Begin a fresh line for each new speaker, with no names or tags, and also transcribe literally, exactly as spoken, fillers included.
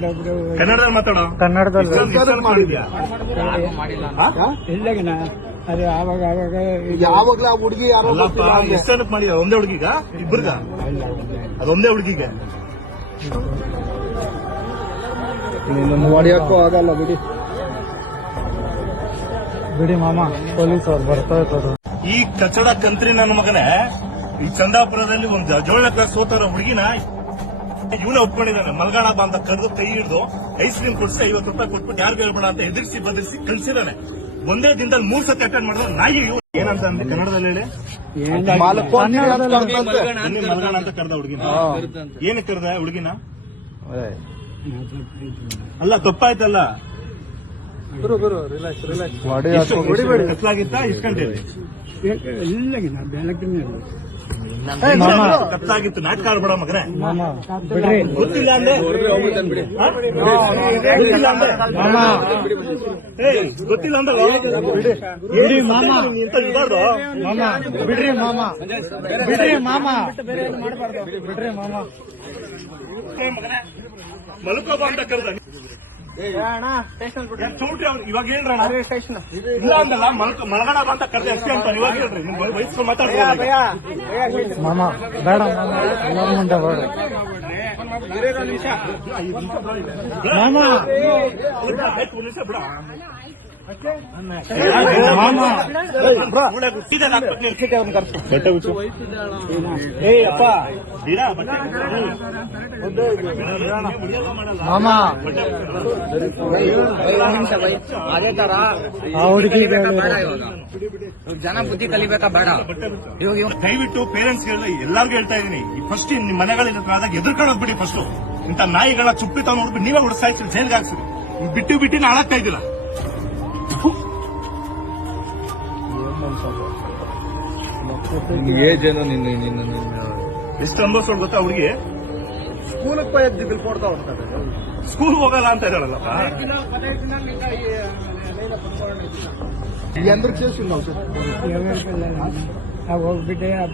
ಕನ್ನಡದಲ್ಲಿ ಮಾತಾಡೋ.
ಕನ್ನಡದಲ್ಲಿ
ಇಲ್ಲಗಿನ ಅದು ಆವಾಗ ಆವಾಗ
ಯಾವಾಗ್ಲೂ ಆ ಹುಡುಗಿ ಯಾರೋ
ಎಷ್ಟು ಮಾಡಿ ಒಂದೇ ಹುಡುಗಿಗ ಇಬ್ಬರಿಗ ಅದೊಂದೇ ಹುಡುಗಿಗೆ
ಹೊಡೆಯಕ್ಕೂ ಆಗಲ್ಲ ಬಿಡಿ
ಬಿಡಿ ಮಾಮ, ಪೊಲೀಸ್ ಅವ್ರು ಬರ್ತಾ ಇರ್ತಾರೆ.
ಈ ಕಚಡ ಕಂತ್ರಿ ನನ್ನ ಮಗನೇ ಈ ಚಂದಾಪುರದಲ್ಲಿ ಒಂದು ಜೋಳ ಕ್ಲಾಸ್ ಸೋತಾರ ಹುಡುಗಿನ ಇವನೇ ಒಪ್ಕೊಂಡಿದ್ದಾನೆ. ಮಲ್ಗಾಣ ಬಾ ಅಂತ ಕರೆದು ಕೈ ಹಿಡಿದು ಐಸ್ ಕ್ರೀಮ್ ಕೊಡಿಸಿ ಐವತ್ತು ರೂಪಾಯಿ ಕೊಟ್ಬಿಟ್ಟು ಯಾರಿಗೂ ಹೇಳ್ಬೇಡ ಅಂತ ಎದುರಿಸಿ ಬದರಿಸಿ ಕಳ್ಸಿದಾನೆ. ಒಂದೇ ದಿನದಲ್ಲಿ ಮೂರ್ ಸತಿ ಅಟೆಂಡ್ ಮಾಡಿದ್ರೆ ನಾಯಿ ಇವ್ರು ಏನಂತ ಅಂದ್ರೆ ಕನ್ನಡದಲ್ಲಿ ಹೇಳಿ ಮಲ್ಗಾಣ ಅಂತ ಕರೆದ ಹುಡುಗಿನ. ಏನಕ್ಕೆ ಕರೆದ ಹುಡುಗಿನ? ಅಲ್ಲ ತಪ್ಪಾಯ್ತಲ್ಲ.
ಗುರು ಗುರು ರಿಲ್ಯಾಕ್ಸ್ ರಿಲ್ಯಾಕ್ಸ್
ಕತ್ಲಾಗಿತ್ತ ಇಸ್ಕೊಂಡಿರಿ
ಇಲ್ಲಗಿನ ಬೆಳಕಿನ
ಕತ್ಲಾಗಿತ್ತು. ನಾಟಕ ಆಡ್ಬೇಡ ಮಗನೇ.
ಮಾಮ ಬಿಡ್ರಿ,
ಗೊತ್ತಿಲ್ಲ ಅಂದ್ರೆ ಗೊತ್ತಿಲ್ಲ ಅಂದ್ರೆ ಗೊತ್ತಿಲ್ಲ ಅಂದ್ರೆ
ಬಿಡಿ ಮಾಮ,
ಇಂತ ಇದಾರ್ದು
ಮಾಮ ಬಿಡ್ರಿ ಮಾಮ, ಬಿಡ್ರಿ ಮಾಮ, ಬಿಡ್ರಿ ಮಾಮ.
ಮಲ್ಕೋಬ ಅಂತ ಕರೆದ ಚೌಟ್ರಿ ಅವ್ರು ಇವಾಗ ಹೇಳ್ರಣ ಇಲ್ಲ ಅಂದಲ್ಲ ಮಲಗಣ ಅಂತ ಕರೆದ ಅಷ್ಟೇ ಅಂತ ಇವಾಗ ಹೇಳ್ರಿ. ನಿಮ್ ವಯಸ್ಸು ಮಾತಾಡ್ತೀವಿ
ಮಾಮ ಬೇಡ ಮಾಮ, ಎಲ್ಲರ ಮುಂದೆ ಬೇಡ ಮಾಮ.
ನಿಮಿಷ ಬಿಡ
ಮಾಮ ಮಾಮ
ಅದೇ ತರ
ಆ ಹುಡುಗಿ
ಜನ ಬುದ್ಧಿ ಕಲಿಬೇಕಾ ಬೇಡ? ಇವಾಗ
ದಯವಿಟ್ಟು ಪೇರೆಂಟ್ಸ್ ಎಲ್ಲಾರ್ಗು ಹೇಳ್ತಾ ಇದೀನಿ, ಫಸ್ಟ್ ನಿಮ್ ಮನೆಗಳಿಂದ ಆದಾಗ ಎದುರ್ಕೊಳ್ಳೋದ್ ಬಿಡಿ. ಫಸ್ಟ್ ಇಂತ ನಾಯಿಗಳ ಚುಪ್ಪಿ ತಾವ್ ನೋಡ್ಬಿಟ್ಟು ನೀವೇ ಹೊಡ್ಸಾಯ್ತು ಜೈಲ್ಗೆ ಹಾಕ್ಸಿರಿ. ಬಿಟ್ಟು ಬಿಟ್ಟು ನಾಳಾಗ್ತಾ ಇದ್ದಿಲ್ಲ.
ಏಜ್ ಏನೋ ನಿನ್ನ ನಿನ್ನ
ಎಷ್ಟು ಅನುಭವಿಸೋದು ಗೊತ್ತಾ ಹುಡುಗಿ?
ಸ್ಕೂಲಕ್ಕೆ ಹೋಗಿ ಕೊಡ್ತಾ ಹೋಗ್ತಾರೆ.
ಸ್ಕೂಲ್ ಹೋಗಲ್ಲ ಅಂತ ಇದ್ದಾರಲ್ಲ.
ಎಂದ್ರ ಕೇಳಿಸಿಲ್ಲ ನಾವು
ಹೋಗ್ಬಿಟ್ಟೆ